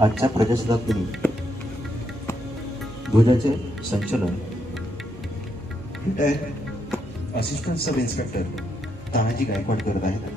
आजच्या प्रजासत्ताक दिनी ध्वजाचे संचलन retired assistant sub inspector Tanaji गायकवाड करत आहेत.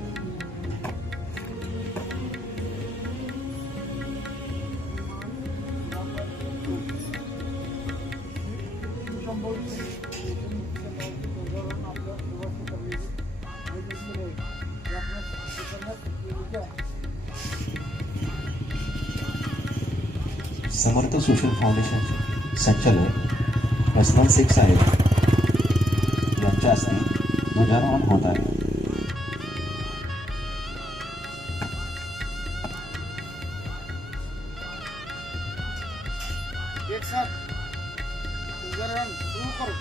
समर्थ सोशल फाउंडेशनचे संचालक अस्मान शेख साहेब यांच्या हस्ते ध्वजारोहण होत आहे. एक साथ ध्वजारोहण शुरू करो.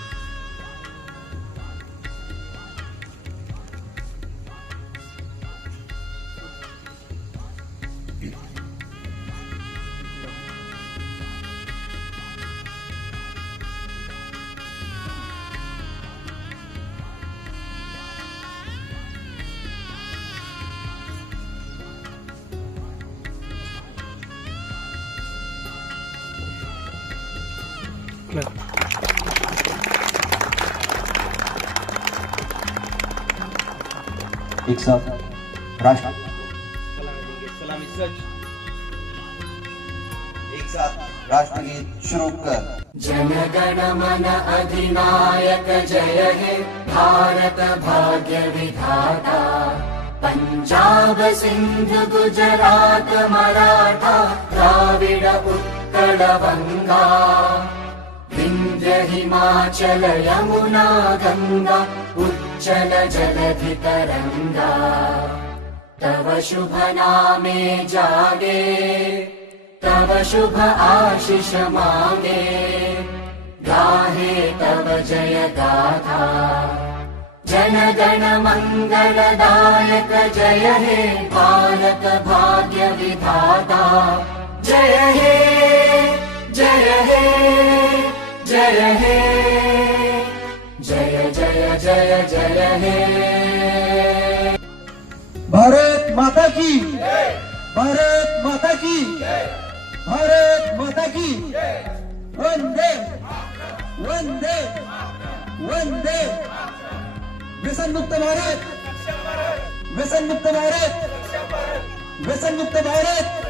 एक साथ राष्ट्र सलामी सच. एक साथ राष्ट्रगीत शुरू कर. जनगण मन अधिनायक जय हे भारत भाग्य विधाता. पंजाब सिंध गुजरात मराठा द्राविड उत्कल बंगा. विंध्य हिमाचल यमुना गंगा उच्चल जलधि तरंगा. तव शुभ नामे जागे तव शुभ आशीष मांगे. गाहे तव जय गाथा जनगण मंगलदायक जय हे भारत भाग्य विधाता. जय हे जय हे जय हे जय जय जय जय हे. भारत माता की भारत माता की भारत माता की. वंदे वंदे वंदे. व्यसन मुक्त भारत व्यसन मुक्त भारत व्यसन मुक्त भारत.